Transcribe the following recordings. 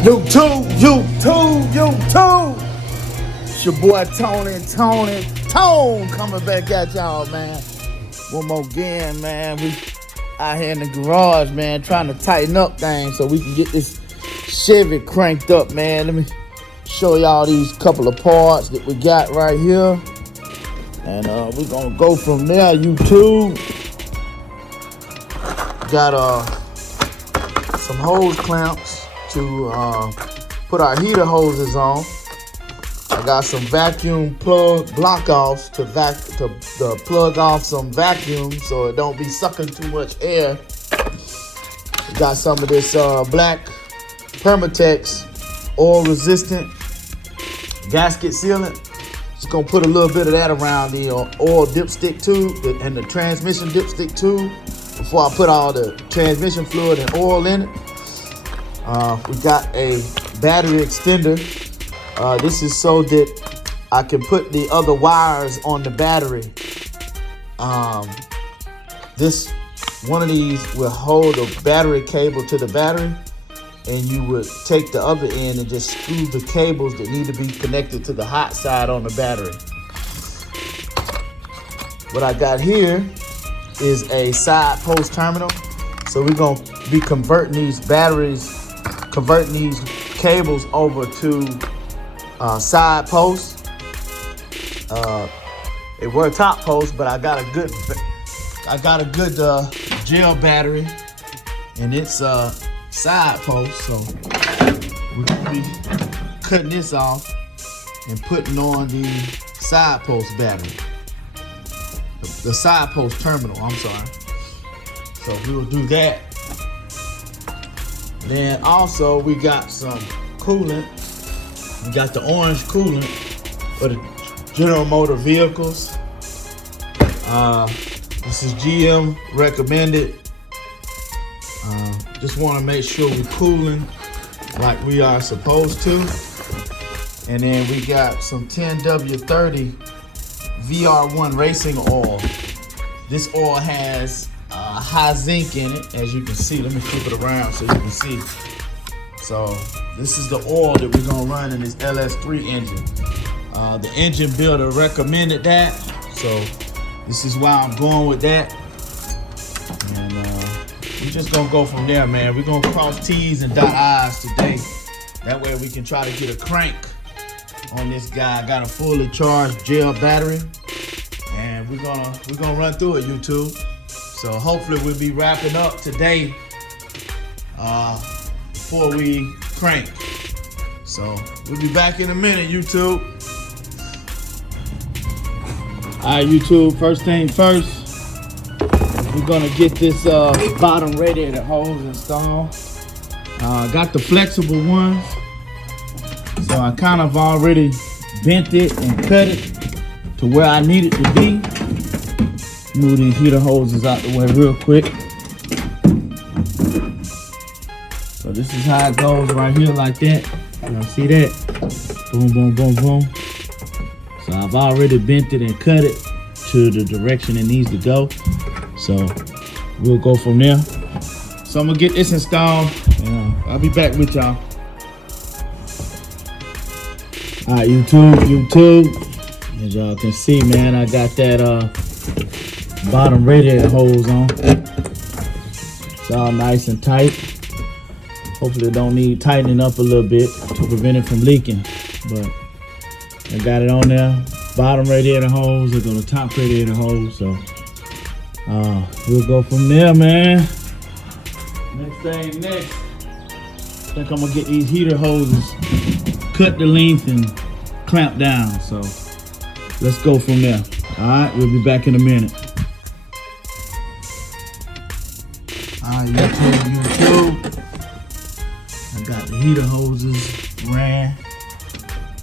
YouTube. It's your boy Tone coming back at y'all, man. One more again, man. We out here in the garage, man, trying to tighten up things so we can get this Chevy cranked up, man. Let me show y'all these couple of parts that we got right here. And we're gonna go from there, YouTube. Got some hose clamps to put our heater hoses on. I got some vacuum plug block offs to plug off some vacuum so it don't be sucking too much air. Got some of this black Permatex oil resistant gasket sealant. Just gonna put a little bit of that around the oil dipstick tube and the transmission dipstick tube before I put all the transmission fluid and oil in it. We got a battery extender. This is so that I can put the other wires on the battery. This one of these will hold a battery cable to the battery, and you would take the other end and just screw the cables that need to be connected to the hot side on the battery. What I got here is a side post terminal. So we're gonna be converting these cables over to side posts. They were top posts, but I got a good gel battery, and it's side post. So we're gonna be cutting this off and putting on the side post battery, the side post terminal. I'm sorry. So we will do that. Then also we got some coolant. We got the orange coolant for the General Motor vehicles. This is GM recommended. Just want to make sure we're cooling like we are supposed to. And then we got some 10W30 VR1 racing oil. This oil has high zinc in it, as you can see. Let me flip it around so you can see. So this is the oil that we're gonna run in this LS3 engine. The engine builder recommended that, so this is why I'm going with that. And we're just gonna go from there, man. We're gonna cross T's and dot I's today. That way we can try to get a crank on this guy. I got a fully charged gel battery, and we're gonna run through it, YouTube. So hopefully we'll be wrapping up today before we crank. So we'll be back in a minute, YouTube. All right, YouTube, first thing first, we're gonna get this bottom radiator hose installed. Got the flexible ones, so I kind of already bent it and cut it to where I need it to be. Move these heater hoses out the way real quick. So this is how it goes right here, like that. Y'all see that? Boom, boom, boom, boom. So I've already bent it and cut it to the direction it needs to go. So we'll go from there. So I'm gonna get this installed, and I'll be back with y'all. All right, YouTube. As y'all can see, man, I got that bottom radiator hose on. It's all nice and tight. Hopefully it don't need tightening up a little bit to prevent it from leaking. But I got it on there. Bottom radiator hose, there go the top radiator hose. So we'll go from there, man. Next. I think I'm gonna get these heater hoses, cut the length and clamp down. So let's go from there. All right, we'll be back in a minute. All right, YouTube. I got the heater hoses ran.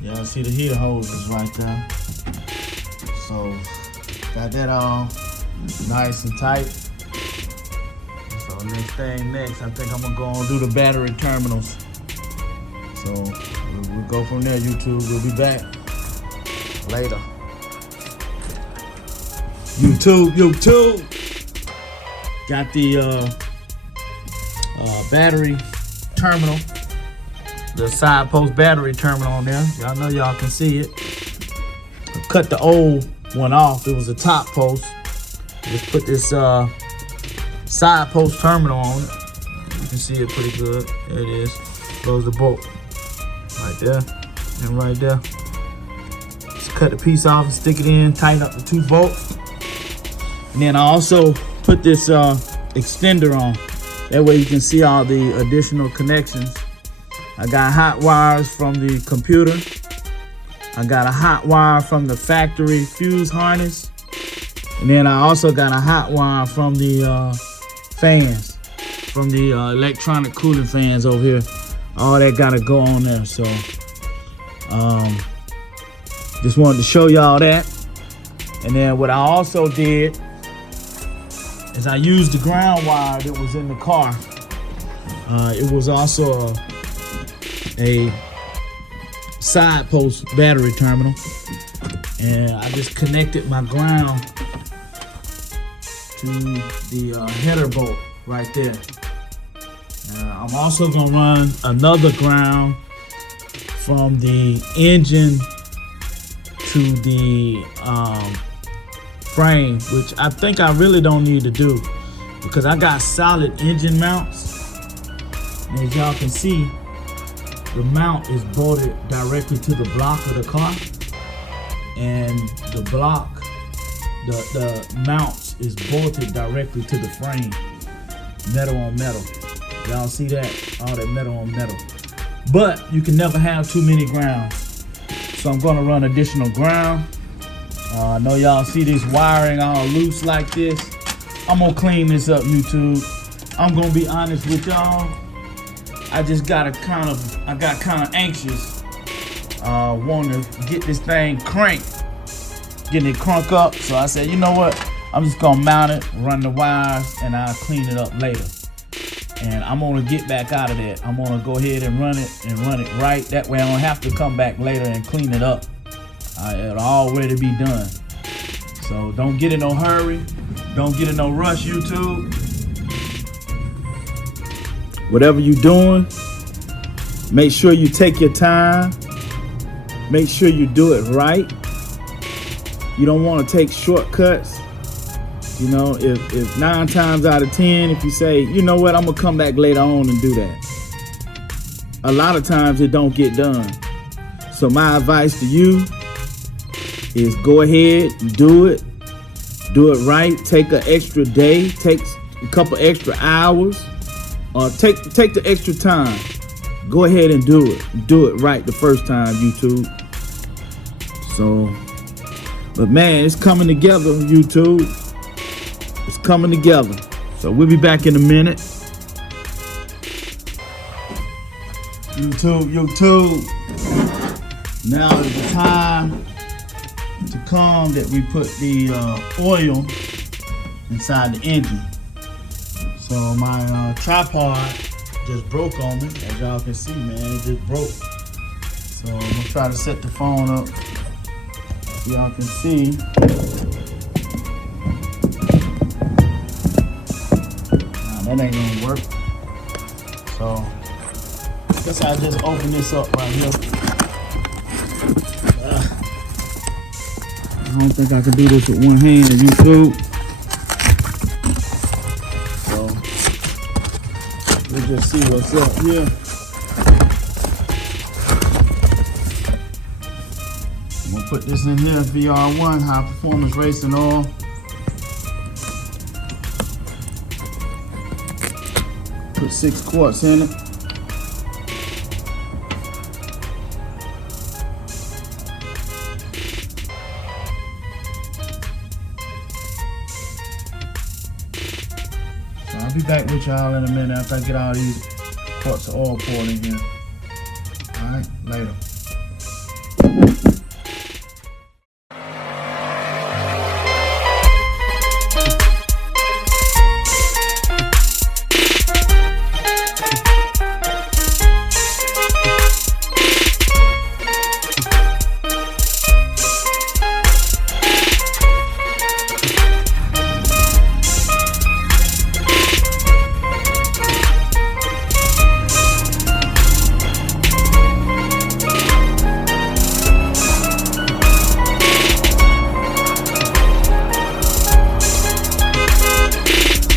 Y'all see the heater hoses right there. So got that all nice and tight. So next, I think I'm gonna go and do the battery terminals. So we'll go from there, YouTube. We'll be back later. YouTube. Got the battery terminal the side post battery terminal on there. Y'all know y'all can see it. I cut the old one off. It was a top post. Just put this side post terminal on it. You can see it pretty good. There it is. Close the bolt right there and right there. Just cut the piece off and stick it in. Tighten up the 2 bolts. And then I also put this extender on. That way you can see all the additional connections. I got hot wires from the computer. I got a hot wire from the factory fuse harness. And then I also got a hot wire from the fans, from the electronic cooling fans over here. All that gotta go on there. So just wanted to show y'all that. And then what I also did is I used the ground wire that was in the car. It was also a side post battery terminal. And I just connected my ground to the header bolt right there. I'm also gonna run another ground from the engine to the frame, which I think I really don't need to do because I got solid engine mounts. And as y'all can see, the mount is bolted directly to the block of the car, and the block, the mounts is bolted directly to the frame, metal on metal. Y'all see that? All that metal on metal. But you can never have too many grounds. So I'm gonna run additional ground. I know y'all see this wiring all loose like this. I'm gonna clean this up, YouTube. I'm gonna be honest with y'all. I just got kind of anxious, wanting to get this thing cranked, getting it crunk up. So I said, you know what? I'm just gonna mount it, run the wires, and I'll clean it up later. And I'm gonna get back out of that. I'm gonna go ahead and run it right. That way I don't have to come back later and clean it up. It'll already be done. So don't get in no hurry. Don't get in no rush, YouTube. Whatever you're doing, make sure you take your time. Make sure you do it right. You don't want to take shortcuts. You know, if 9 times out of 10, if you say, you know what, I'm gonna come back later on and do that, a lot of times it don't get done. So my advice to you is go ahead and do it right. Take an extra day, take a couple extra hours, or take the extra time. Go ahead and do it right the first time, YouTube. So, but man, it's coming together, YouTube. It's coming together. So we'll be back in a minute. YouTube. Now is the time to come that we put the oil inside the engine. So my tripod just broke on me. As y'all can see, man, it just broke. So I'm gonna try to set the phone up so y'all can see. That ain't gonna work. So I guess I just open this up right here. I don't think I can do this with one hand, YouTube. So we'll just see what's up here. I'm gonna put this in here, VR1 high performance racing oil. Put 6 quarts in it. So I'll be back with y'all in a minute after I get all these quarts of oil poured in here. All right, later.